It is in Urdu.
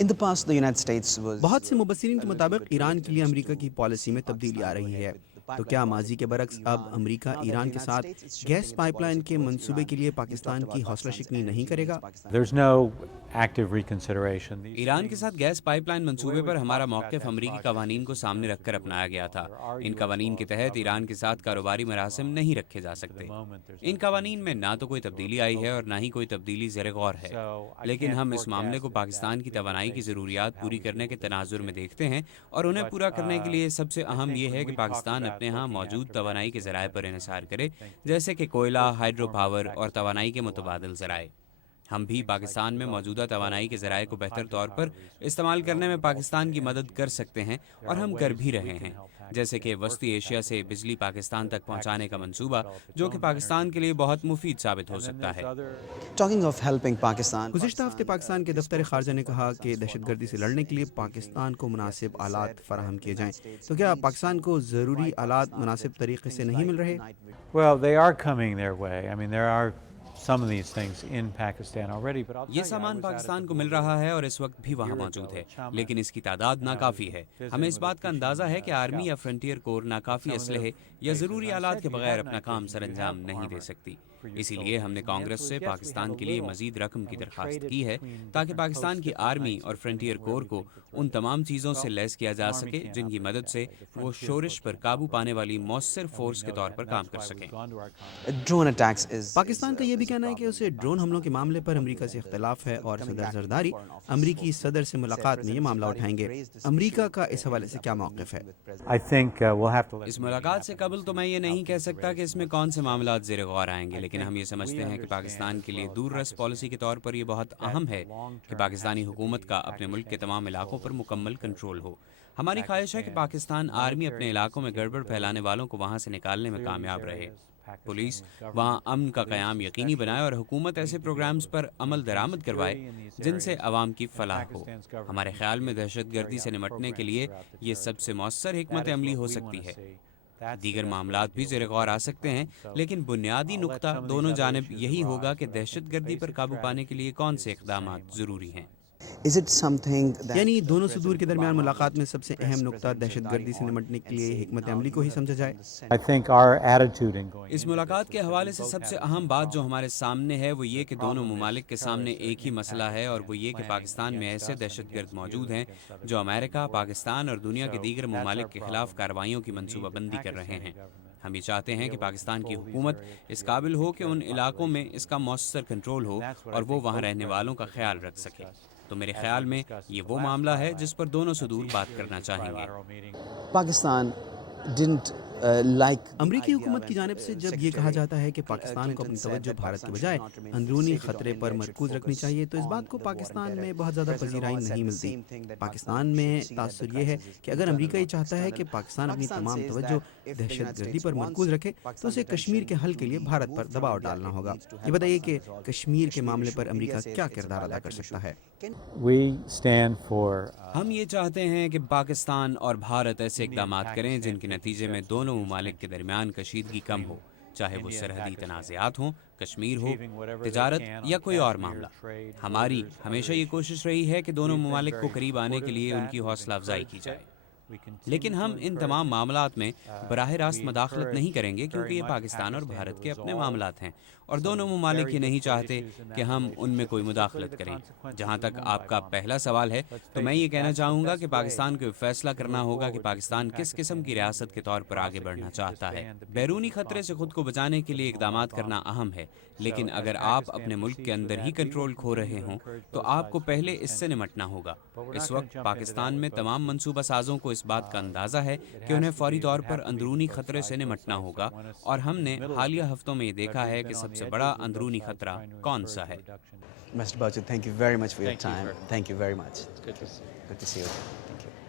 In the past, the United States was بہت سے مبصرین کے مطابق ایران کے لیے امریکہ کی پالیسی میں تبدیلی آ رہی ہے، تو کیا ماضی کے برعکس اب امریکہ ایران کے ساتھ گیس پائپ لائن کے منصوبے کے لیے پاکستان کی حوصلہ شکنی نہیں کرے گا؟ There's no active reconsideration. Iran کے ساتھ گیس پائپ لائن منصوبے پر ہمارا موقف امریکی قوانین کو سامنے رکھ کر اپنایا گیا تھا۔ ان قوانین کے تحت ایران کے ساتھ کاروباری مراسم نہیں رکھے جا سکتے۔ ان قوانین میں نہ تو کوئی تبدیلی آئی ہے اور نہ ہی کوئی تبدیلی زیر غور ہے، لیکن ہم اس معاملے کو پاکستان کی توانائی کی ضروریات پوری کرنے کے تناظر میں دیکھتے ہیں، اور انہیں پورا کرنے کے لیے سب سے اہم یہ ہے کہ پاکستان اپنے ہاں موجود توانائی کے ذرائع پر انحصار کرے، جیسے کہ کوئلہ، ہائیڈرو پاور اور توانائی کے متبادل ذرائع۔ ہم بھی پاکستان میں موجودہ توانائی کے ذرائع کو بہتر طور پر استعمال کرنے میں پاکستان کی مدد کر سکتے ہیں، اور ہم کر بھی رہے ہیں، جیسے کہ وسطی ایشیا سے بجلی پاکستان تک پہنچانے کا منصوبہ، جو کہ پاکستان کے لیے بہت مفید ثابت ہو سکتا ہے۔ talking of helping Pakistan. گزشتہ ہفتے پاکستان کے دفتر خارجہ نے کہا کہ دہشت گردی سے لڑنے کے لیے پاکستان کو مناسب آلات فراہم کیے جائیں، تو کیا پاکستان کو ضروری آلات مناسب طریقے سے نہیں مل رہے؟ Well, they are coming their way. I mean, there are some of these things in Pakistan already, but یہ سامان پاکستان کو مل رہا ہے اور اس وقت بھی وہاں موجود ہے، لیکن اس کی تعداد ناکافی ہے۔ ہمیں اس بات کا اندازہ ہے کہ آرمی یا فرنٹیئر کور ناکافی اسلحے یا ضروری آلات کے بغیر اپنا کام سر انجام نہیں دے سکتی۔ اسی لیے ہم نے کانگریس سے پاکستان کے لیے مزید رقم کی درخواست کی ہے، تاکہ پاکستان کی آرمی اور فرنٹیئر کور کو ان تمام چیزوں سے لیس کیا جا سکے جن کی مدد سے وہ شورش پر قابو پانے والی مؤثر فورس کے طور پر کام کر سکیں۔ Drone attacks is پاکستان کا یہ بھی کہنا ہے کہ اسے ڈرون حملوں کے معاملے پر امریکہ سے اختلاف ہے، اور صدر زرداری امریکی صدر سے ملاقات میں یہ معاملہ اٹھائیں گے۔ امریکہ کا اس حوالے سے کیا موقف ہے؟ I think we'll have to let اس ملاقات سے قبل تو میں یہ نہیں کہہ سکتا کہ اس میں کون سے معاملات زیر غور آئیں گے، لیکن ہم یہ سمجھتے ہیں کہ پاکستان کے لیے دور رس پالیسی کے طور پر یہ بہت اہم ہے کہ پاکستانی حکومت کا اپنے ملک کے تمام علاقوں پر مکمل کنٹرول ہو۔ ہماری خواہش ہے کہ پاکستان آرمی اپنے علاقوں میں گڑبڑ پھیلانے والوں کو وہاں سے نکالنے میں کامیاب رہے، پولیس وہاں امن کا قیام یقینی بنائے، اور حکومت ایسے پروگرامز پر عمل درآمد کروائے جن سے عوام کی فلاح ہو۔ ہمارے خیال میں دہشت گردی سے نمٹنے کے لیے یہ سب سے مؤثر حکمت عملی ہو سکتی ہے۔ دیگر معاملات بھی زیر غور آ سکتے ہیں، لیکن بنیادی نقطہ دونوں جانب یہی ہوگا کہ دہشت گردی پر قابو پانے کے لیے کون سے اقدامات ضروری ہیں۔ is it something that یعنی دونوں صدور کے درمیان ملاقات میں سب سے اہم نقطہ دہشت گردی سے نمٹنے کے لیے حکمت عملی کو ہی سمجھا جائے؟ I think our attitude in going اس ملاقات کے حوالے سے سب سے اہم بات جو ہمارے سامنے ہے وہ یہ کہ دونوں ممالک کے سامنے ایک ہی مسئلہ ہے، اور وہ یہ کہ پاکستان میں ایسے دہشت گرد موجود ہیں جو امریکہ، پاکستان اور دنیا کے دیگر ممالک کے خلاف کارروائیوں کی منصوبہ بندی کر رہے ہیں۔ ہم یہ چاہتے ہیں کہ پاکستان کی حکومت اس قابل ہو کہ ان علاقوں میں اس کا مؤثر کنٹرول ہو اور وہ وہاں رہنے والوں کا خیال رکھ سکے۔ تو میرے خیال میں یہ وہ معاملہ ہے جس پر دونوں صدور بات کرنا چاہیں گے۔ Pakistan didn't like امریکی حکومت کی جانب سے جب یہ کہا جاتا ہے کہ پاکستان کو اپنی توجہ بھارت کے بجائے اندرونی خطرے پر مرکوز رکھنی چاہیے، تو اس بات کو پاکستان میں بہت زیادہ پذیرائی نہیں ملتی۔ پاکستان میں تاثر یہ ہے کہ اگر امریکہ یہ چاہتا ہے کہ پاکستان اپنی تمام توجہ دہشت گردی پر مرکوز رکھے، تو اسے کشمیر کے حل کے لیے بھارت پر دباؤ ڈالنا ہوگا۔ یہ بتائیے کہ کشمیر کے معاملے پر امریکہ کیا کردار ادا کر سکتا ہے؟ we stand for ہم یہ چاہتے ہیں کہ پاکستان اور بھارت ایسے اقدامات کریں جن کے نتیجے میں دونوں ممالک کے درمیان کشیدگی کم ہو، چاہے وہ سرحدی تنازعات ہوں، کشمیر ہو، تجارت یا کوئی اور معاملہ۔ ہماری ہمیشہ یہ کوشش رہی ہے کہ دونوں ممالک کو قریب آنے کے لیے ان کی حوصلہ افزائی کی جائے، لیکن ہم ان تمام معاملات میں براہ راست مداخلت نہیں کریں گے، کیونکہ یہ پاکستان اور بھارت کے اپنے معاملات ہیں، اور دونوں ممالک یہ نہیں چاہتے کہ ہم ان میں کوئی مداخلت کریں۔ جہاں تک آپ کا پہلا سوال ہے، تو میں یہ کہنا چاہوں گا کہ پاکستان کو فیصلہ کرنا ہوگا کہ پاکستان کس قسم کی ریاست کے طور پر آگے بڑھنا چاہتا ہے۔ بیرونی خطرے سے خود کو بچانے کے لیے اقدامات کرنا اہم ہے، لیکن اگر آپ اپنے ملک کے اندر ہی کنٹرول کھو رہے ہوں تو آپ کو پہلے اس سے نمٹنا ہوگا۔ اس وقت پاکستان میں تمام منصوبہ سازوں کو اس بات کا اندازہ ہے کہ انہیں فوری طور پر اندرونی خطرے سے نمٹنا ہوگا، اور ہم نے حالیہ ہفتوں میں یہ دیکھا ہے کہ سب سے بڑا اندرونی خطرہ کون سا ہے۔ Mr. Bachchan, thank you very much for your time. Thank you very much. Good to see you. Thank you.